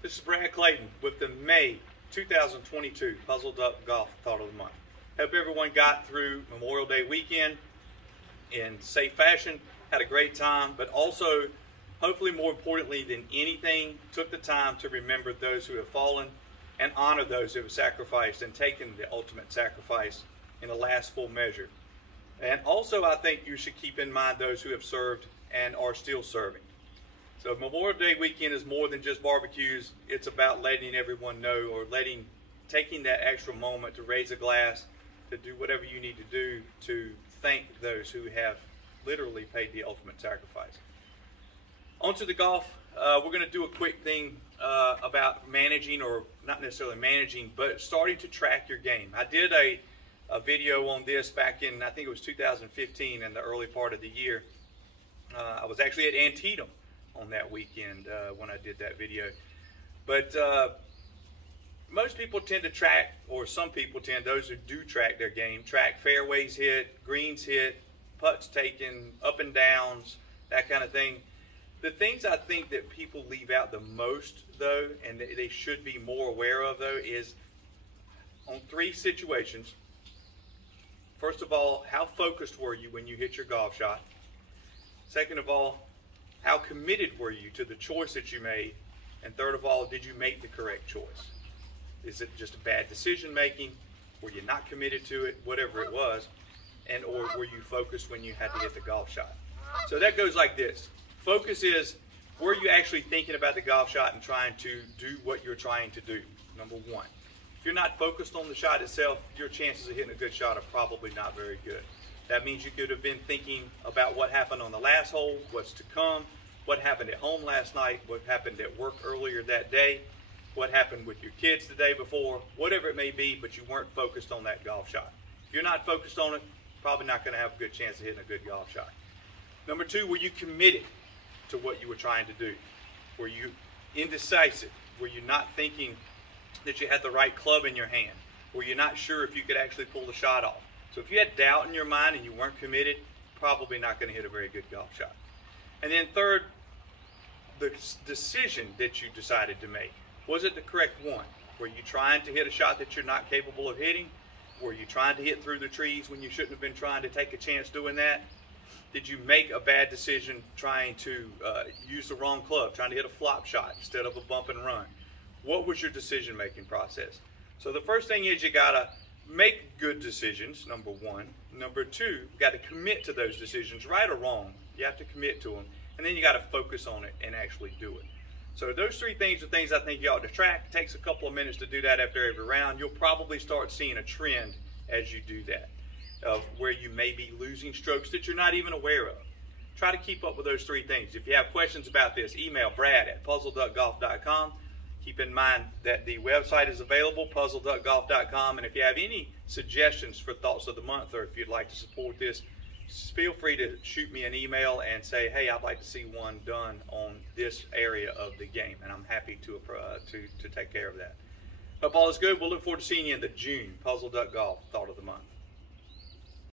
This is Brad Clayton with the May 2022 PuzzleDuck Golf Thought of the Month. Hope everyone got through Memorial Day weekend in safe fashion, had a great time, but also, hopefully more importantly than anything, took the time to remember those who have fallen and honor those who have sacrificed and taken the ultimate sacrifice in the last full measure. And also, I think you should keep in mind those who have served and are still serving. So Memorial Day weekend is more than just barbecues. It's about letting everyone know, or taking that extra moment to raise a glass, to do whatever you need to do to thank those who have literally paid the ultimate sacrifice. On to the golf. We're going to do a quick thing about managing, or not necessarily managing, but starting to track your game. I did a video on this back in, I think it was 2015, in the early part of the year. I was actually at Antietam on that weekend when I did that video. But most people tend to track, or some people tend, those who do track their game, track fairways hit, greens hit, putts taken, up and downs, that kind of thing. The things I think that people leave out the most, though, and they should be more aware of, though, is on three situations. First of all, how focused were you when you hit your golf shot? Second of all, how committed were you to the choice that you made? And third of all, did you make the correct choice? Is it just a bad decision making? Were you not committed to it? Whatever it was. Or were you focused when you had to hit the golf shot? So that goes like this. Focus is, were you actually thinking about the golf shot and trying to do what you're trying to do? Number one. If you're not focused on the shot itself, your chances of hitting a good shot are probably not very good. That means you could have been thinking about what happened on the last hole, what's to come, what happened at home last night, what happened at work earlier that day, what happened with your kids the day before, whatever it may be, but you weren't focused on that golf shot. If you're not focused on it, probably not going to have a good chance of hitting a good golf shot. Number two, were you committed to what you were trying to do? Were you indecisive? Were you not thinking that you had the right club in your hand? Were you not sure if you could actually pull the shot off? So if you had doubt in your mind and you weren't committed, probably not going to hit a very good golf shot. And then third, the decision that you decided to make. Was it the correct one? Were you trying to hit a shot that you're not capable of hitting? Were you trying to hit through the trees when you shouldn't have been trying to take a chance doing that? Did you make a bad decision trying to use the wrong club, trying to hit a flop shot instead of a bump and run? What was your decision-making process? So the first thing is, you got to make good decisions, number one. Number two, you got to commit to those decisions, right or wrong. You have to commit to them. And then you got to focus on it and actually do it. So those three things are things I think you ought to track. It takes a couple of minutes to do that after every round. You'll probably start seeing a trend as you do that, of where you may be losing strokes that you're not even aware of. Try to keep up with those three things. If you have questions about this, email brad@puzzleduckgolf.com. Keep in mind that the website is available, puzzleduckgolf.com, and if you have any suggestions for Thoughts of the Month, or if you'd like to support this, feel free to shoot me an email and say, hey, I'd like to see one done on this area of the game, and I'm happy to take care of that. Hope all is good. We'll look forward to seeing you in the June PuzzleDuck Golf Thought of the Month.